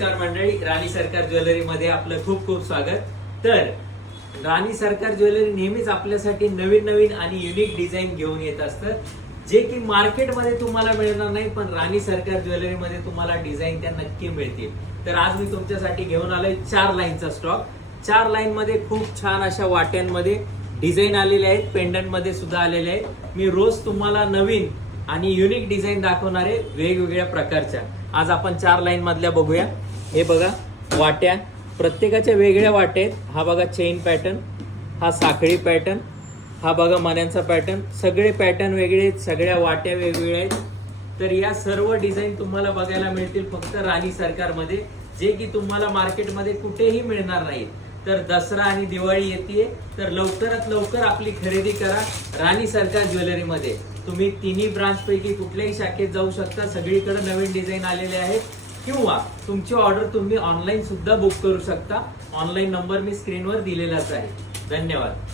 नमस्कार मंडळी, राणी सरकार ज्वेलरी मध्ये आपलं खूप खूप स्वागत। तर राणी सरकार ज्वेलरी नेहमीच आपल्यासाठी नवीन नवीन आणि युनिक डिझाईन घेऊन येत असतं, जे की मार्केटमध्ये तुम्हाला मिळणार नाही, पण राणी सरकार ज्वेलरी मध्ये तुम्हाला डिझाईन त्या नक्की मिळतील। तर आज मी तुमच्यासाठी घेऊन आलोय 4 लाईनचा स्टॉक। 4 लाईन मध्ये खूप छान अशा वाट्यांमध्ये डिझाईन आलेले आहेत, पेंडंट मध्ये सुद्धा आलेले आहेत। मी रोज तुम्हाला नवीन आणि युनिक डिझाईन दाखवणार आहे वेगवेगळ्या प्रकारच्या। आज आपण 4 लाईन मधल्या बघूया। हे बघा वाट्या, प्रत्येकाच्या वेगळ्या वाट्या आहेत। हा बघा चेन पॅटर्न, हा साखळी पॅटर्न, हा बघा मण्यांचा पॅटर्न, सगळे पॅटर्न वेगळे आहेत, सगळ्या वाट्या वेगवेगळ्या आहेत। तर या सर्व डिझाईन तुम्हाला बघायला मिळतील फक्त राणी सरकार मध्ये, जे की तुम्हाला मार्केटमध्ये कुठेही मिळणार नाहीत। तर दसरा आणि दिवाळी येते, तर लवकरात लवकर आपली खरेदी करा राणी सरकार ज्वेलरी मध्ये। तुम्ही तिन्ही ब्रांच पैकी कुठल्याही शाखेत जाऊ शकता, सगळीकडे नवीन डिझाईन आलेले आहेत, किंवा तुमची ऑर्डर तुम्ही ऑनलाईन सुद्धा बुक करू शकता। ऑनलाईन नंबर मी स्क्रीनवर दिलेलाच आहे। धन्यवाद।